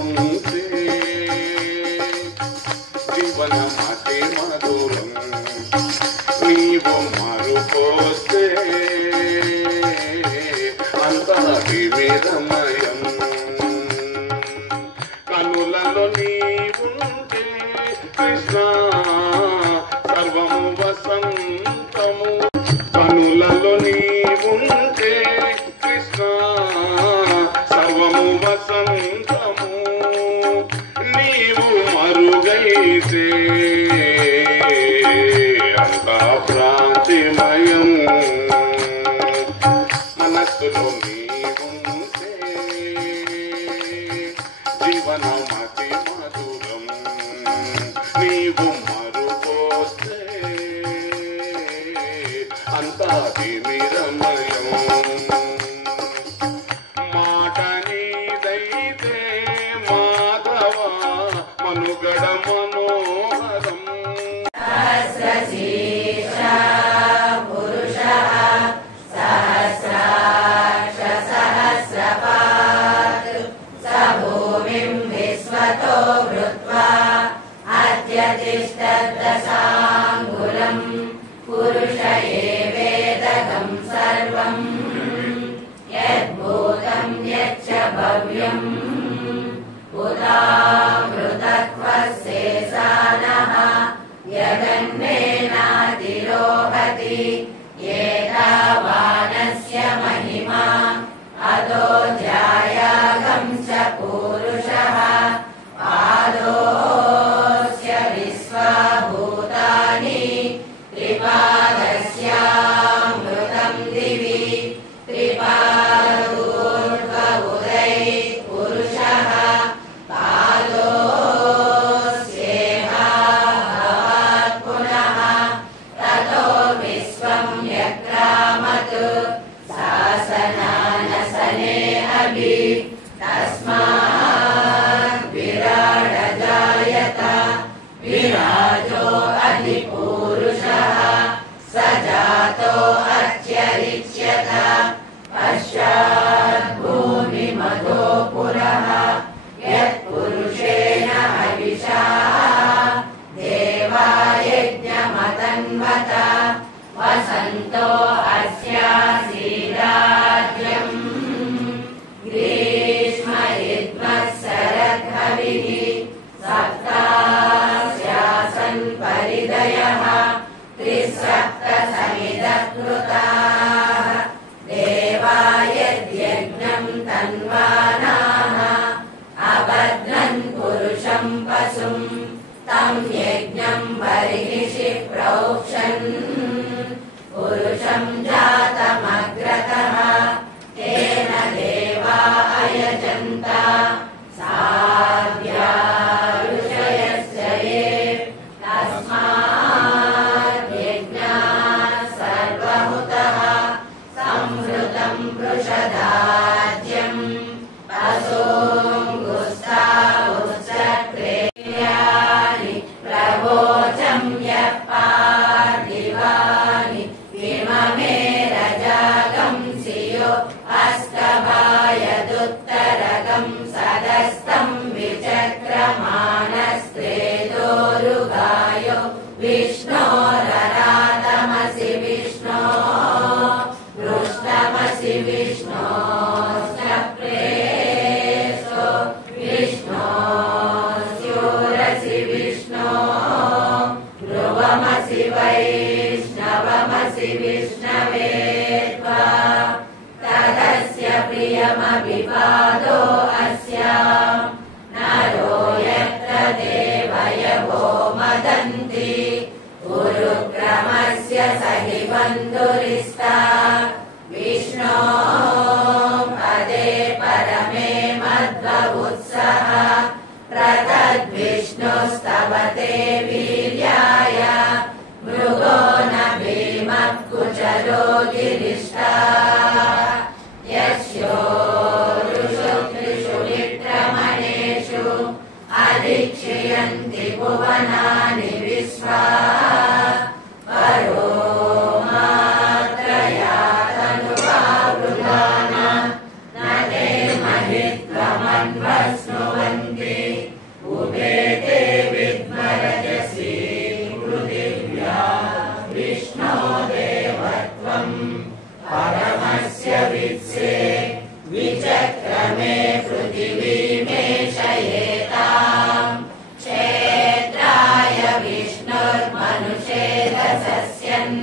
ఉంటే జీవనమతి మధురం నీవు మరుపోస్తే అంతా వివిధమయం కనులలో నీవుంటే కృష్ణ సర్వము వసంతము కనులలో నీవుంటే కృష్ణ సర్వము వసంతము నీవు మరుగైతే అంతా ప్రాంతిమయం మనస్సులో నీవుంటే జీవనమతి మధురం నీవు మరుపోతే అంతా విమిరమయం మాట నీదైతే మాధవ మనుగడ మనోహరం అత్యతిష్టదశాంగులం పురుష ఏవేదగం సర్వం యద్భూతం యచ్చ భవ్యం ఉదామృతత్వశేషానః యదన్నేనాతిరోహతి ఏతావానస్య మహిమా అదో ధ్యాయాగం చ పురుషః పాదోస్య విశ్వభూతాని త్రిపాదస్యామృతం దివి త్రిపాదూర్ధ్వ ఉదయ్ పురుషః పాదోస్యేహ భవాత్ పునః తతో విశ్వం యక్రామత్ శాసనానసనే అభి తస్మాత్ విరాడజాయత విరాజో అధిపురుషః స జాతో అత్యరిచ్యత పశ్చాత్ భూమిమధో పురః యత్పురుషేణ హవిషా దేవా యజ్ఞమతన్వత వసంతో అస్యాసీరాజ్యం గ్రీష్మ శరద్భవిః సప్తాస్యాసన్ పరిదయః త్రిసప్త సమిదకృతాః దేవా యజ్ఞం తన్వానాః అబధ్నన్ పురుషం పశుం తం యజ్ఞం బర్హిషి ప్రోక్షన్ పురుషం జాతమగ్రతః తేన దేవా అయజంత సాధ్యా ఋషయస్య ఏ తస్మాత్ యజ్ఞాత్ సర్వహుతః సంహృతం పృషదాజ్యం పశూంగుస్తావుశ్చక్రేయాని ప్రవోచం యః పార్థివాని విమమే రజాగం సియో అస్తభాయదుత్తరగం సదస్తం విచక్రమాణస్త్రేదోరుగాయో విష్ణోరరాతమసి విష్ణో పృష్టమసి విష్ణోశ్చప్రేషో విష్ణోస్యోరసి విష్ణో ధ్రువమసి వైష్ణవమసి విష్ణవే త్వా తదస్య ప్రియమభిపాదో అస్య నరో యత్ర దేవయవో మదంతి గురుక్రమస్య సహి బంధురిస్తా విష్ణో పదే పరమే మధ్వవుత్సః ప్రతద్విష్ణుస్తవతే వీర్యాయ మృగో న భీమః కుచలో గిరిష్టా యస్యోరుషు త్రిషు విక్రమణేషు అధిక్షయంతి భువనాని విశ్వా పరో మాత్రయా తనువా వృధాన న తే మహిత్వమన్వస్ను शृण्वन्ति उभे ते विद्मरजसि पृथिव्या विष्णो देवत्वं परमस्य वित्से विचक्रमे पृथिवीमेषयेताम् क्षेत्राय विष्णुर्मनुषेदसस्यन्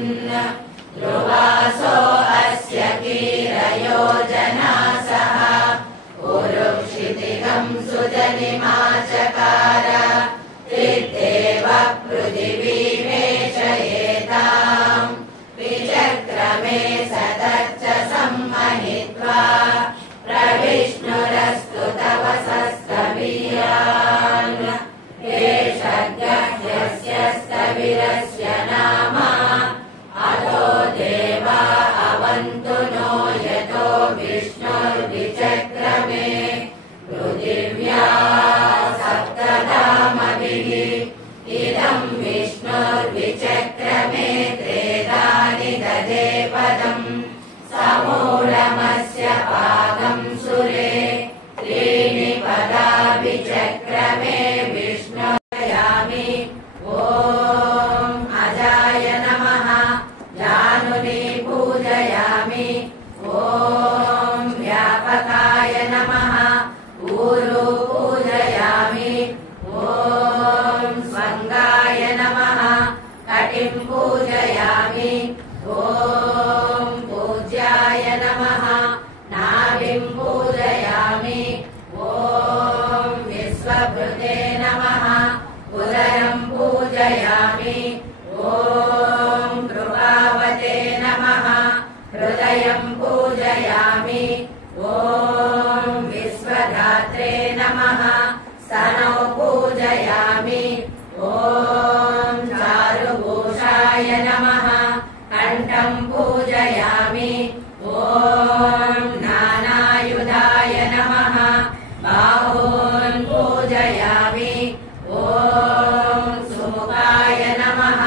ध्रुवासो अस्य कीरयो जनासः उरुक्षितिगं सुजनिमाचकार त्रिदेव पृथिवीमेषयेताम् विचक्रमे सतच्च सम्महित्वा प्रविष्णुरस्तु तव सस्तवीयान् एषद्यस्य स्तविरस्य नाम अतो देवा अवन्तु नो यतो विष्णुर्विचक्रमे पृथिव्या सप्तधामभिः इदं विष्णुर्विचक्रमे त्रेधानि ददे पदम् समूलमस्य पादं सुरे त्रीणि पदा विचक्रमे विष्णुयामि ॐ अजाय नमः जानुनी पूजयामि ॐ व्यापकाय नमः ऊरु पूजयामि ॐ स्वङ्गाय नमः कटिं पूजयामि ॐ पूज्याय नमः नाभिं पूजयामि ॐ विश्वभृते नमः उदरं पूजयामि ॐ कृपावते नमः हृदयं पूजयामि ॐ विश्वधात्रे नमः स्तनौ पूजयामि ॐ चारुभूषाय नमः कण्ठं पूजयामि ॐ नानायुधाय नमः बाहून् पूजयामि ॐ सुमुखाय नमः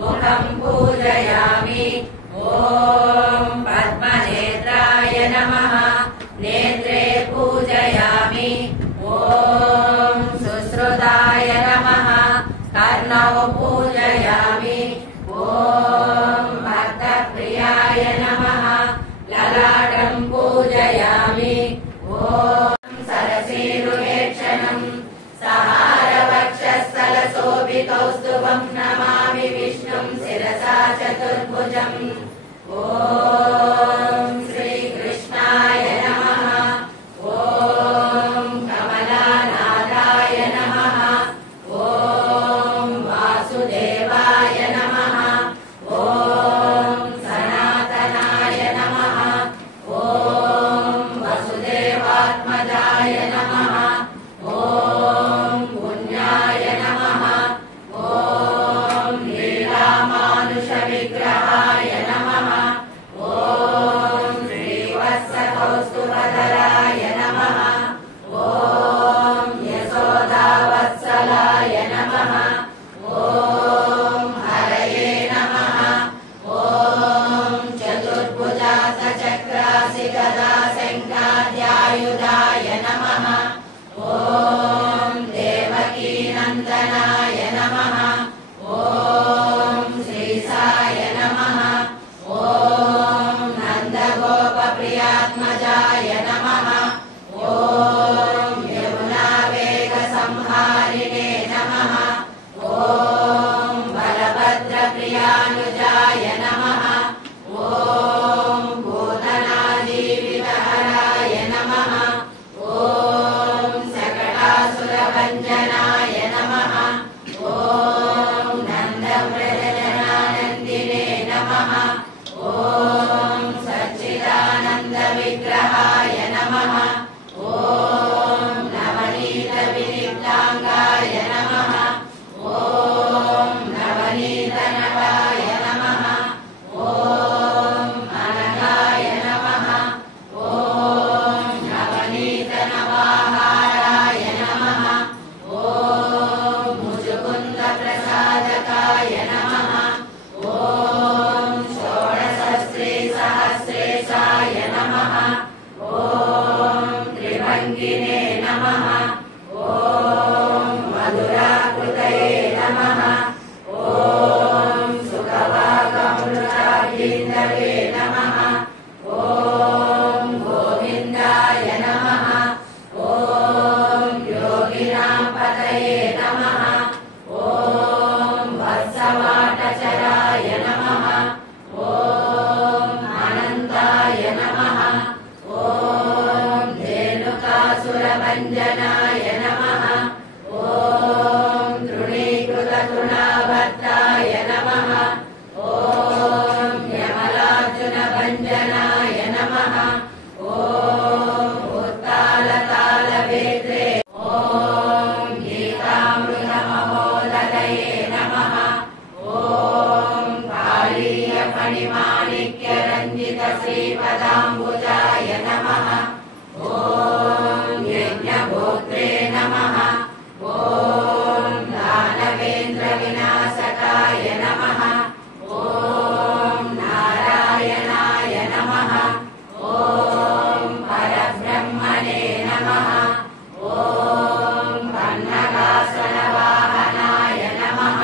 मुखं पूजयामि ॐ पद्मनेत्राय नमः नेत्रे पूजयामि ॐ सुश्रुताय नमः कर्णौ पूजयामि ॐ भक्तप्रियाय नमः ललाटं पूजयामि ॐ सरसीरुहेक्षणं सहारवक्षस्थलशोभिकौस्तुभं नमामि विष्णुं शिरसा चतुर्भुजम् ॐ श्रीकृष्णाय नमः ॐ कमलानाथाय नमः ॐ वासुदेवाय नमः ॐ सनातनाय नमः ॐ वसुदेवात्मजाय नमः ॐ पुण्याय नमः ॐ लीलामानुषविग्रहाय नमः ॐ श्रीवत्सकौस्तुभधराय नमः ॐ यशोदाव త్రిలోచనాయ నమః. ఓం తృణీకృత తృణావర్తాయ నమః. ఓం యమలార్జున భంజనాయ నమః. ఓం ఉత్తాలతాళ వేత్రే. ఓం గీతామృత మహోదయే నమః. ఓం కాళీయ ఫణిమాణిక్య రంజిత శ్రీపదాంబుజాయ నమః. ఓం యజ్ఞభోక్త్రే నమః. ఓం దానవేంద్ర వినాశకాయ నమః. ఓం నారాయణాయ నమః. ఓం పరబ్రహ్మణే నమః. ఓం పన్నగాసన వాహనాయ నమః.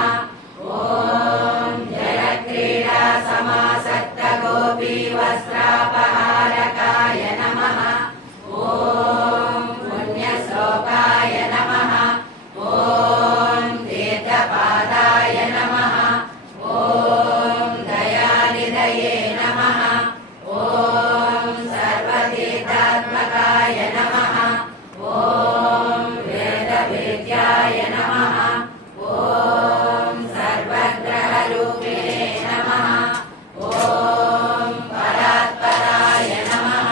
ఓం జయక్రీడా సమాసక్త గోపీ వస్త్రాపహారకాయ నమః. ఓం పుణ్యశ్లోకాయ నమః. ఓం తీర్థపాదాయ నమః. ఓం దయానిధయే నమః. ఓం సర్వతీర్థాత్మకాయ నమః. ఓం వేదవేద్యాయ నమః. ఓం సర్వగ్రహరూపిణే నమః. ఓం పరాత్పరాయ నమః.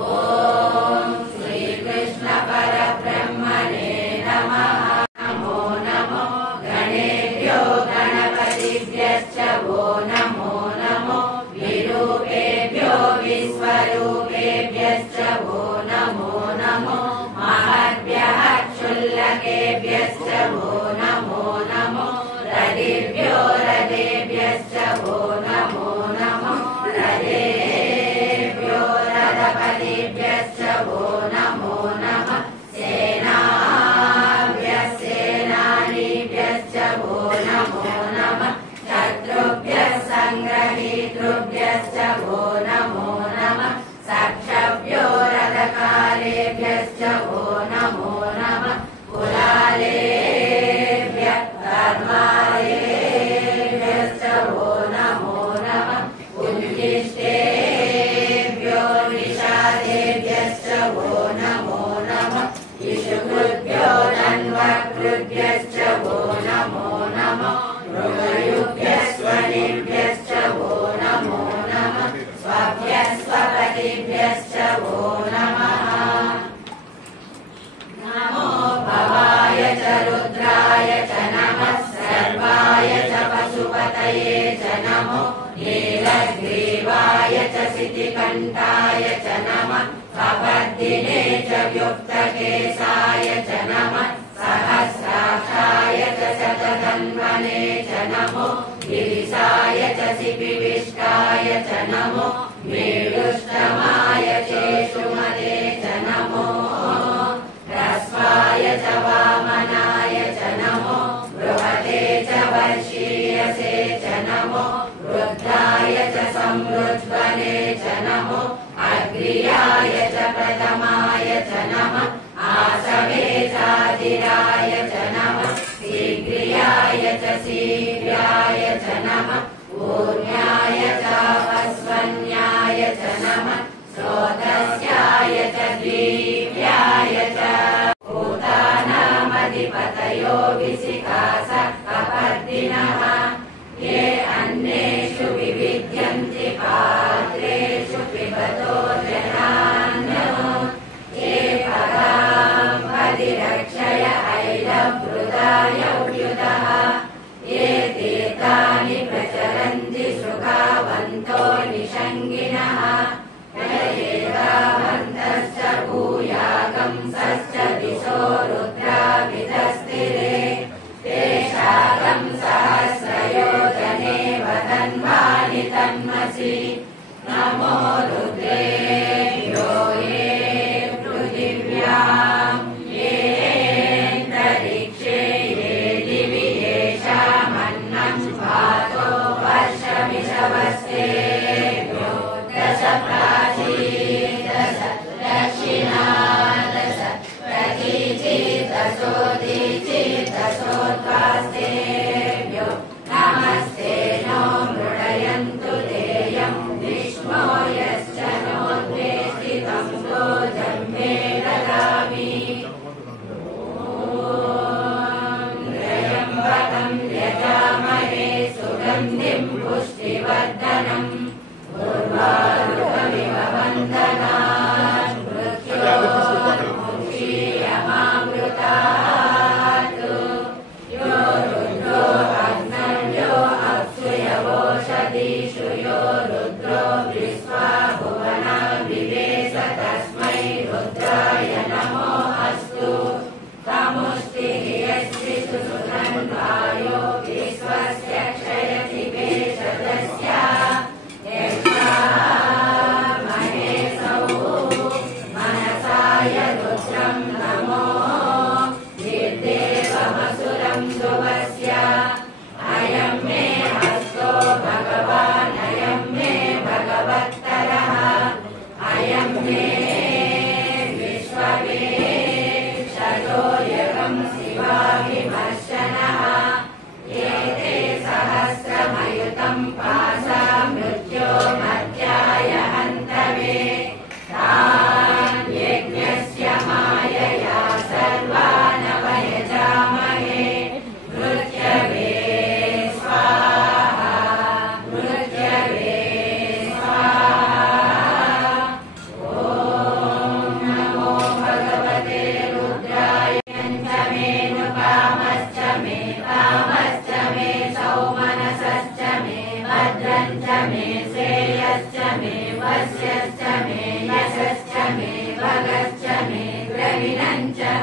ఓం శ్రీకృష్ణ పరబ్రహ్మణే నమః. నమో నమో గణేభ్యో గణపతిభ్యశ్చ వో నమో నమో విరూపేభ్యో విశ్వరూపేభ్యశ్చ వో నమో నమో మహద్భ్యః క్షుల్లకేభ్యశ్చ వో నమో నమో రథిభ్యో రథేభ్యశ్చ వో నమో నమో రథేభ్యో రథపతిభ్యశ్చ వో నమో నమః సేనాభ్యః సేనానీభ్యశ్చ వో నమో నమః శత్రుభ్యః సంగ్రహీతృభ్యశ్చ వో నమో నమః సాక్షభ్యో రథకారేభ్యశ్చ వో నమో నమః కులాలేభ్యః ధర్మాలేభ్యశ్చ వో నమో నమః ఉద్దిష్టేభ్యో నిషాదేభ్యశ్చ వో నమో నమః ఇషుకృభ్యో ధన్వకృభ్యశ్చ వో నమో నమః మృగయుభ్యః స్వనిభ్యశ్చ వో నమో నమః స్వభ్యః స్వపతిభ్యశ్చ వో నమః. నమో భవాయ చ రుద్రాయ చ నమః సర్వాయ చ పశుపతయే చ నమో నీలగ్రీవాయ చ శితికంఠాయ చ నమః కపర్దినే చ వ్యుక్తకేశాయ చ నమః సహస్రాక్షాయ చ శతధన్వనే చ నమో గిరిశాయ చ శిపివిష్టాయ చ నమో మేళుష్టమాయ చేషుమతే చ నమో హ్రస్వాయ చ వామనాయ చ నమో బృహతే చ వర్షీయసే చ నమో వృద్ధాయ చ సంవృజ్వనే చ నమో అగ్ర్యాయ చ ప్రథమాయ చ నమః ఆసవే చాదిరాయ చ నమః శీఘ్ర్యాయ చ శీఘ్రాయ చ నమః ఊర్మ్యాయ చ వస్వన్యాయ చ నమః శ్రోతస్యాయ చ ద్వీప్యాయ చ భూతానామధిపతయో విసికాస కపర్దినః ये अन्नेषु विविध्यन्ति पात्रेषु पिबतो जनान्यो ये परां परिरक्षय ऐलवृदायव्युतः ये तीर्थानि प्रचरन्ति सुखावन्तो निषङ्गिणः ययेतावन्तश्च भूयागंसश्च दिशो रुद्राविधस्तिरे तेषागं सहस्रयोजने वदन्वानि तन्मसि नमो रुद्रेभ्यो ये पृथिव्यां ये अन्तरिक्षे ये दिवि येषामन्नं वातो वर्षमिषवस्तेभ्यो दश प्राची दश दक्षिणा दश प्रतीची दशोदीची दशोद्वास्तेभ्यो नमस्ते नो मृडयन्तु तेयं विष्णो यश्च नोद्वेष्टि तं भोजं मे ददामि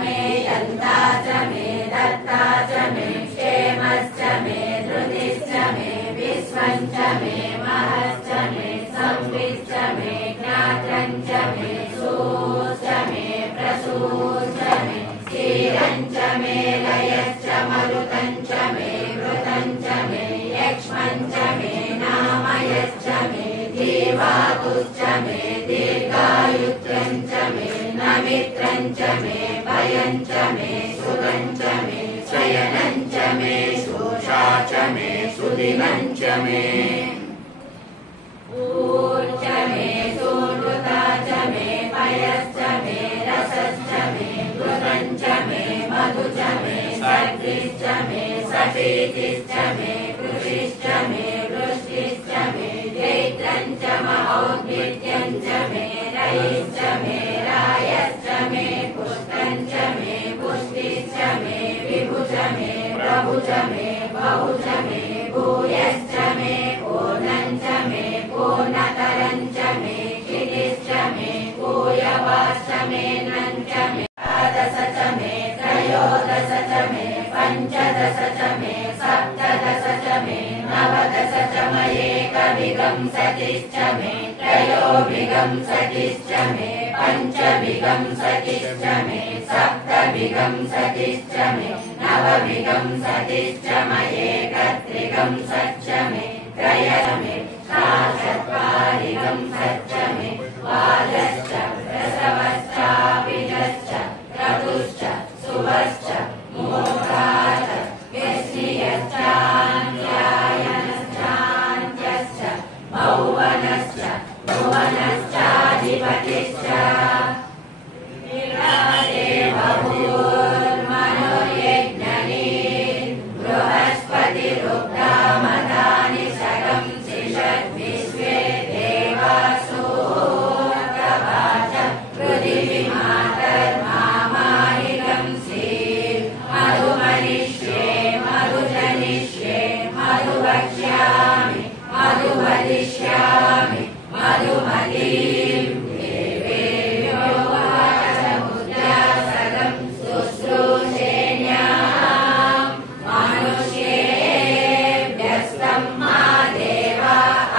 मे यन्ता च मे दत्ता च मे क्षेमश्च मे धृतिश्च मे विश्वं च मे महश्च मे संविच्च मे ज्ञात्रं च मे सूश्च मे प्रसूश्च मे क्षीरं च मे लयश्च मरुतं च मे घृतं च मे यक्ष्मं च मे नामयश्च मे जीवातुश्च मे दीर्घायुत्रं च मे नमित्रं च मे भयं च मे सुगं च मे शयनं च मे शोषा च मे सुदिनं च मे ऊर्च मे सुहृता च मे पयश्च मे रसश्च मे घृतं च मे मधु च मे सर्दिश्च मे सतीतिश्च मे कृषिश्च मे वृष्टिश्च मे चैत्रं च महोद्भिद्यं च मे रयिश्च मे रायश्च मे पुष्टं च मे पुष्टिश्च मे विभु च मे प्रभु च मे बहु च मे भूयश्च मे पूर्णं च मे पूर्णतरं च मे क्षितिश्च मे भूयवाश्च मे नं च मे द्वादश च मे त्रयोदश च मे पञ्चदश च मे सप्तदश च मे नवदश च मयेकविंशतिश्च मे त्रयोविंशतिश्च मे पञ्चविंशतिश्च मे सप्तविंशतिश्च मे नवविंशतिश्च मयेकत्रिंशच्च मे त्रयश्च मे चत्वारिंशच्च मे द्वादश्च प्रसवश्चाभिजश्च क्रतुश्च सुवश्च मूर्धाश्च व्यस्नियश्चान्त्यायनश्चान्त्यश्च भौवनश्च भुवनश्चाधिपतिश्च बृहस्पतिरुद्धामदानि षडं त्रिषद्विश्वे देवासो प्रभाच पृथिवीमातर्मामाहितं श्रीं मधुमनिष्ये मधुजनिष्ये मधुवक्ष्यामि मधुवदिष्यामि मधुमतीं देवेभ्यो वाचमुद्रासदं शुश्रूषेण्यां मनुष्येभ्यस्तं मा देवा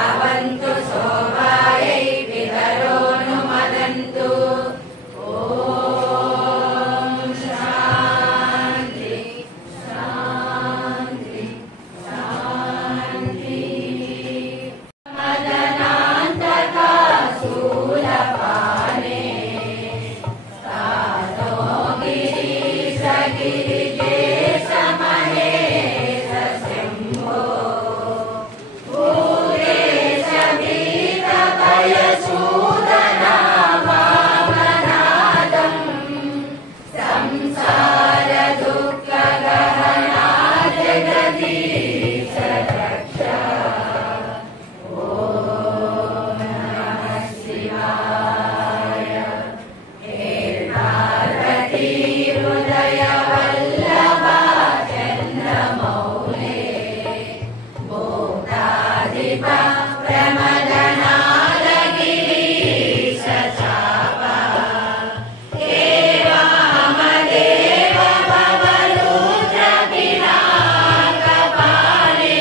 अवन्तु शोभायै वितरोऽनुमदन्तु ॐ शान्ति शान्ति शान्ति मदनान्तकाशूलपाने स्थातो गिरिशगिरिजेशमहेश शम्भो भूतेशभीतभयसूदना वामनादं संसारदुःखगहना जगदीश रक्ष ॐ नमः शिवाय हे पार्वती हृदयवल्लभा चन्द्रमौले भूताधिपा प्रमदनादगिरीश चापा हे वामदेव भवरुद्रपिनाकपाले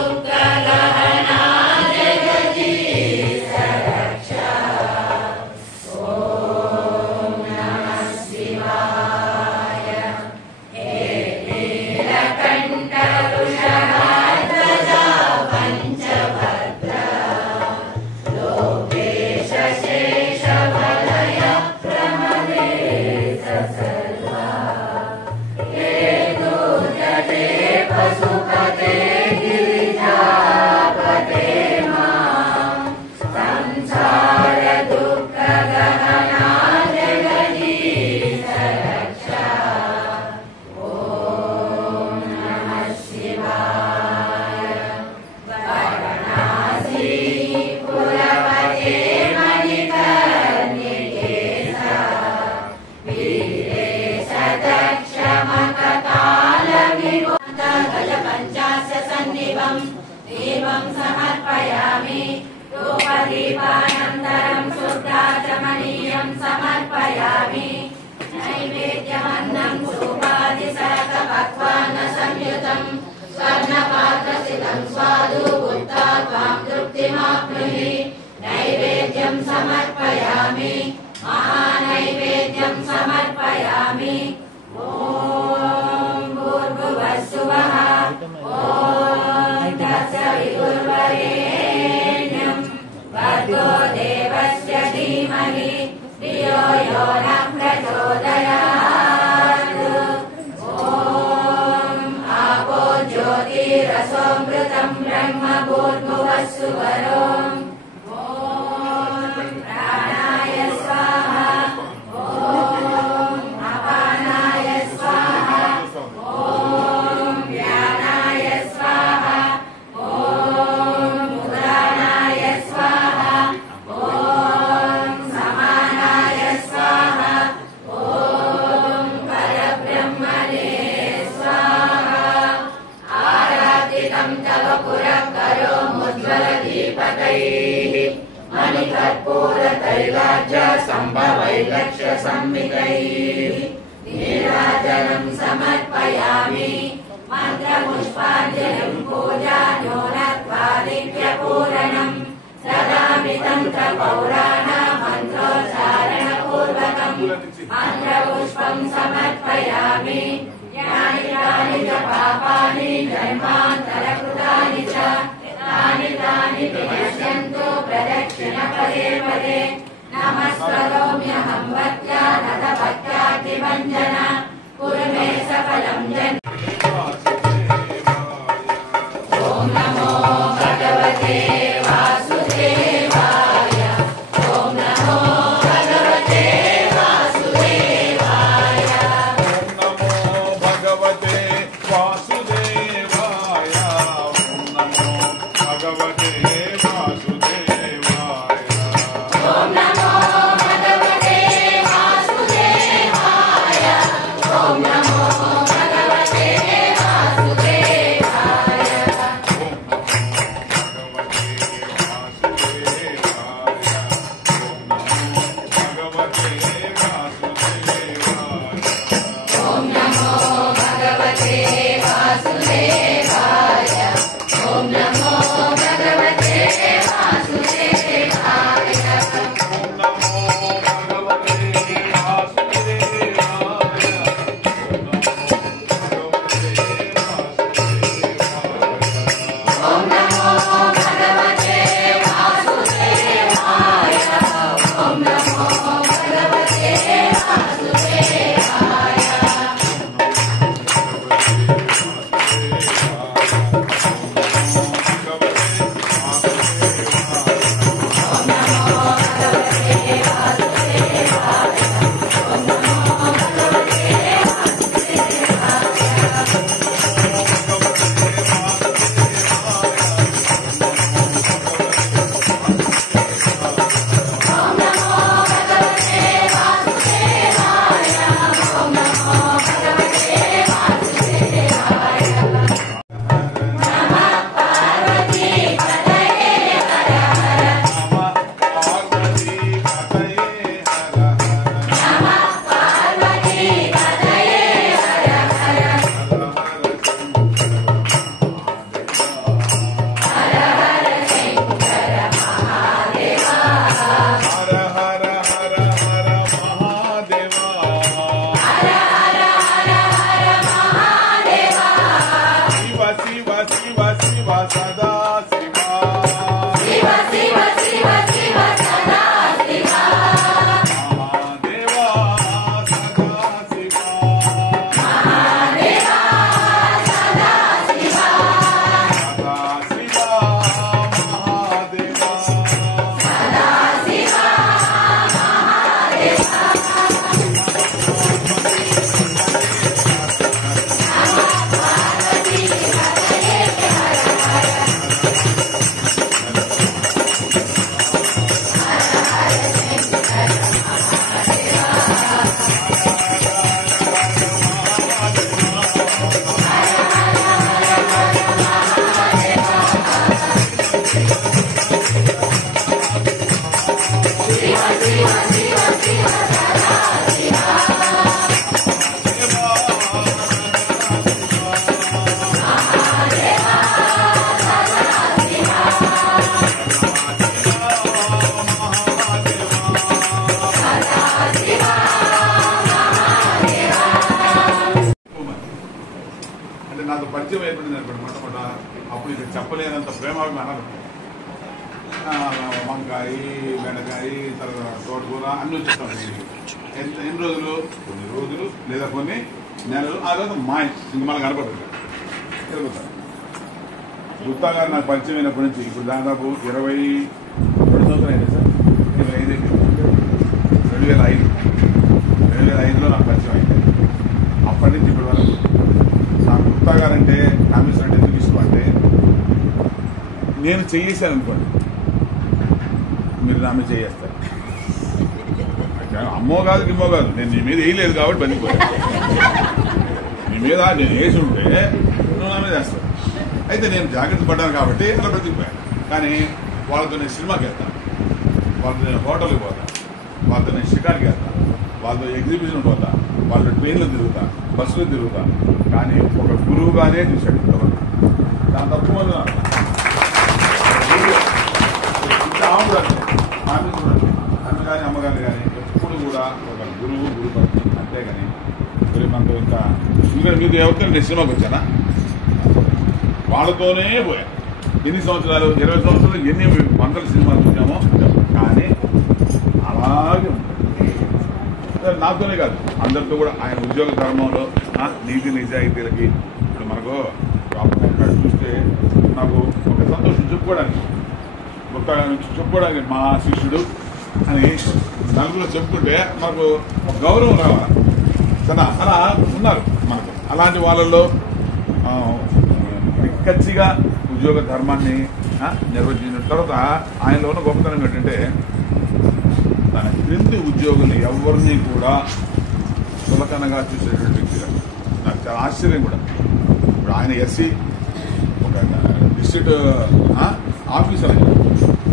संसारदुःखगहना जगदीश रक्ष ॐ नमः शिवाय हे नीलकण्ठ वृषभाध्वजा पञ्चभद्रा लोकेश शेषवलय प्रमदेश सर्वा हे दुर्जटे पशुपते गिरिजापते मां संसारदुःखगहना जगदीश रक्ष ॐ नमः शिवाय वाराणसी पुरवते मणिकर्णिकेश वीरे तं स्वादु भुक्त्वा त्वां तृप्तिमाप्नुहि नैवेद्यं समर्पयामि महानैवेद्यं समर्पयामि ॐ भूर्भुवस्सुवः ॐ तत्सवितुर्वरेण्यं भर्गो देवस्य धीमहि धियो यो नः प्रचोदयात् ॐ आपो ज्योतिरसोऽमृतं ब्रह्म भूर्भुवस्सुवरो संभवैलक्ष्य संवितैः नीराजनं समर्पयामि मन्त्रपुष्पाञ्जलिं पूजानोरत्वादित्यपूरणं ददामि तन्त्रपौराण मन्त्रोच्चारणपूर्वकं मन्त्रपुष्पं समर्पयामि यानि यानि च पापानि जन्मान्तरकृतानि च तानि तानि विनश्यन्तु प्रदक्षिणपदे पदे नमस्करोम्यहं भक्त्या नतभक्त्यातिभञ्जन कुरु मे सफलं जन्म ॐ नमो भगवते वासुदेवाय ॐ नमो भगवते वासुदेवाय ॐ नमो भगवते वासुदेवाय ॐ नमो भगवते वासुदेवाय ॐ नमो भगवते वासुदेवाय పరిచయం ఏర్పడింది అనుకోండి మొట్టమొదట, అప్పుడు ఇక చెప్పలేనంత ప్రేమాభిమానాలు. వంకాయ, బెండకాయ, తర్వాత తోటకూర అన్నీ వచ్చేస్తాం. ఎన్ని రోజులు? కొన్ని రోజులు లేదా కొన్ని నెలలు. ఆ రోజు ఇంక మనకు కనపడుతుంది, తిరుగుతారు. గుత్తా గారు నాకు పరిచయం అయినప్పటి నుంచి ఇప్పుడు దాదాపు 22 సంవత్సరాలు అయింది సార్. 2005లో నాకు పరిచయం అయింది. అప్పటి నుంచి ఇప్పటి వరకు నాకు గుత్తా గారు అంటే, కాంగ్రెస్ అంటే ఎందుకు ఇష్టం అంటే, నేను చేసాను అనుకోండి, మీరు నా మీద చేస్తారు. అమ్మో కాదు గిమ్మో కాదు, నేను నీ మీద వేయలేదు కాబట్టి బతికిపోయాను. నీ మీద నేను వేసి ఉంటే నువ్వు నా మీద వేస్తావు. అయితే నేను జాగ్రత్త పడ్డాను కాబట్టి అలా బ్రతికిపోయాను. కానీ వాళ్ళతో నేను సినిమాకి వెళ్తాను, వాళ్ళతో నేను హోటల్కి పోతాను, వాళ్ళతో నేను షికార్కి వెళ్తాను, వాళ్ళతో ఎగ్జిబిషన్ పోతా, వాళ్ళ ట్రైన్లో తిరుగుతా, బస్సులో తిరుగుతా. కానీ ఒక గురువుగానే చూశాడు ఇంతవరకు. దాని తప్పు మంది అన్న కానీ అమ్మగారు కానీ ఎప్పుడు కూడా ఒక గురువు భక్తి అంతేగాని మరి మనకు ఇంకా మీకు ఎవరికైనా నేను సినిమాకి వచ్చానా? వాళ్ళతోనే పోయా. ఎన్ని సంవత్సరాలు? 20 సంవత్సరాలు ఎన్ని వందల సినిమాలు చూసామో. కానీ అలాగే నాతోనే కాదు, అందరితో కూడా ఆయన ఉద్యోగ ధర్మంలో నీతి నిజాయితీలకి ఇప్పుడు మనకు చూస్తే నాకు ఒక సంతోషం చెప్పుకోవడానికి, కొత్తగా చెప్పుకోవడానికి మా శిష్యుడు అని నలుగురు చెప్పుకుంటే మనకు గౌరవం రావాలి కదా. అలా ఉన్నారు మనకు. అలాంటి వాళ్ళల్లో నిక్కచ్చిగా ఉద్యోగ ధర్మాన్ని నిర్వచించిన తర్వాత ఆయనలో ఉన్న గొప్పతనం ఏంటంటే, తన క్రింది ఉద్యోగులు ఎవరిని కూడా సులకనగా చూసేటువంటి వ్యక్తిగా. నాకు చాలా ఆశ్చర్యం కూడా. ఇప్పుడు ఆయన ఎస్సీ ఒక డిస్ట్రిక్ట్ ఆఫీసర్,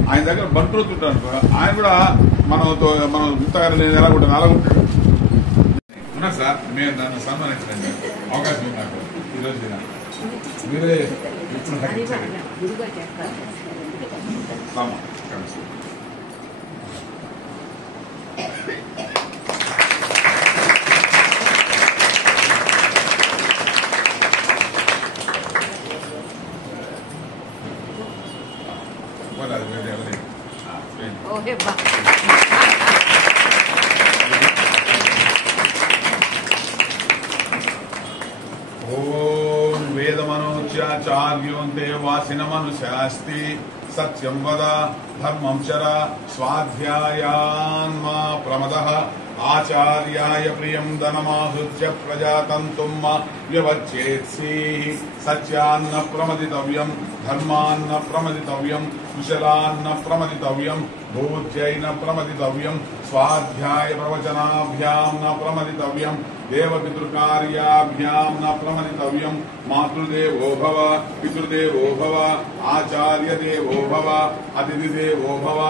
ఆయన దగ్గర బంట్రోతు ఉంటాడు. ఆయన కూడా మనం గుర్తగా నేను ఎలా ఉంటాను అలా ఉంటాడు. ఉన్నా సార్, మేము దాన్ని సన్మానించండి. అవకాశం ఉంది నాకు ఈరోజు. మీరే ఇప్పుడు ఓం వేదమనోచ్యాచార్యోంతే వాసినమనుశాస్తి సత్యం వద ధర్మం చర స్వాధ్యాయాన్మా ప్రమదః ఆచార్యాయ ప్రియం ధనమాహృత్య ప్రజాతంతుం వ్యవచ్చేత్సి సత్యాన్న ప్రమదితవ్యం ధర్మాన్న ప్రమదితవ్యం కుశలాన్న ప్రమదితవ్యం భూత్యైన ప్రమదితవ్యం స్వాధ్యాయ ప్రవచనాభ్యాం న ప్రమదితవ్యం దేవపితృకార్యాభ్యాం న ప్రమదితవ్యం మాతృదేవో భవ పితృదేవో భవ ఆచార్యదేవో భవ అతిథిదేవో భవ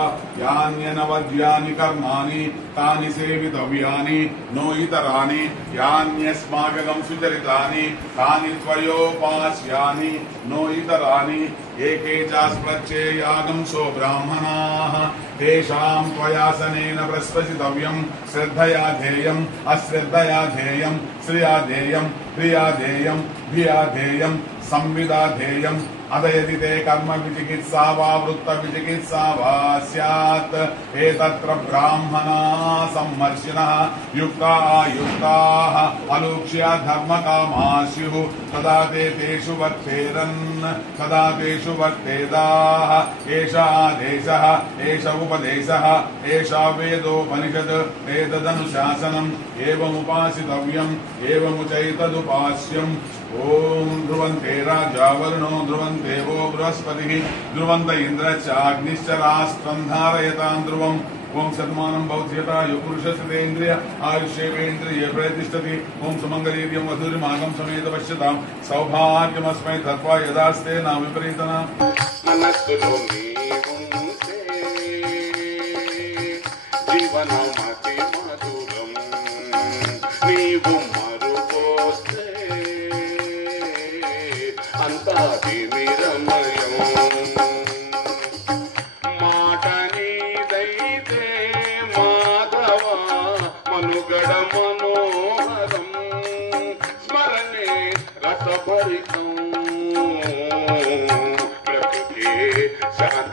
యాన్యనవద్యాని కర్మాణి తాని సేవితవ్యాని నో ఇతరాని యాన్యస్మాకం సుచరితాని తాని త్వయోపాస్యాని నో ఇతరాని ఏకే చాస్ప్రచ్చేయాగం సో బ్రాహ్మణాః తేషాం త్వయాసనేన ప్రస్పశితవ్యం శ్రద్ధయా ధ్యేయం అశ్రద్ధయా ధ్యేయం శ్రియా ధ్యేయం ప్రియా ధ్యేయం భియా ధ్యేయం సంవిదా ధ్యేయం అదయది తే కర్మ విచికిత్సా వా వృత్త విచికిత్సా వా స్యాత్ ఏతత్ర బ్రాహ్మణా సమ్మర్షిణః యుక్తా అయుక్తాః అలోక్ష్య ధర్మకామా స్యుః తదా తే తేషు వర్తేరన్ తదా తేషు వర్తేదాః ఏష ఆదేశః ఏష ఉపదేశః ఏష వేదోపనిషద్ ఏతదనుశాసనం ఏవముపాసితవ్యం ఏవముచైతదుపాస్యం. ఓం ధ్రువంతే రాజా వరుణో ధ్రువంతే వో బృహస్పతిః ధ్రువంత ఇంద్రశ్చాగ్నిశ్చ రాష్ట్రం ధారయతాం ధ్రువం. ఓం శతమానం భవత్యతాయు పురుషస్యేంద్రియ ఆయుష్యేంద్రియ ప్రతిష్టతి. ఓం సుమంగళీర్యం వధురిమాగం సమేత పశ్యతాం సౌభాగ్యమస్మై తత్వా యదాస్తే నా విపరీతన. మనస్సులో నీవుంటే జీవనమతి మధురం, నీవు మరుపోతే అంతా తిమిరమయం. మాట నీదైతే మాధవ మనుగడ మనోహరం, స్మరణే రసభరితం.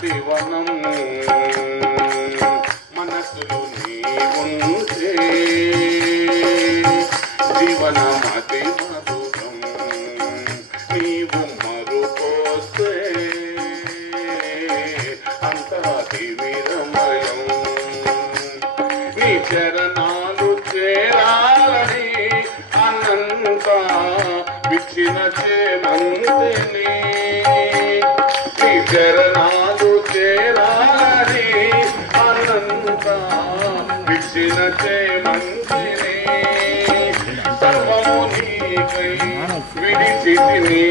శాంతివనం మనసులో నీవుంటే జీవనమతి మధురం నీవు మరుపోస్తే అంతటి విరమయం నీ చరణాలు చేరాలని అనంత విచ్చిన చేమంతిని నీ చరణాలు చేరాలని అనంత విచ్చిన చేమంతిని సర్వము నీకై విడిచితిని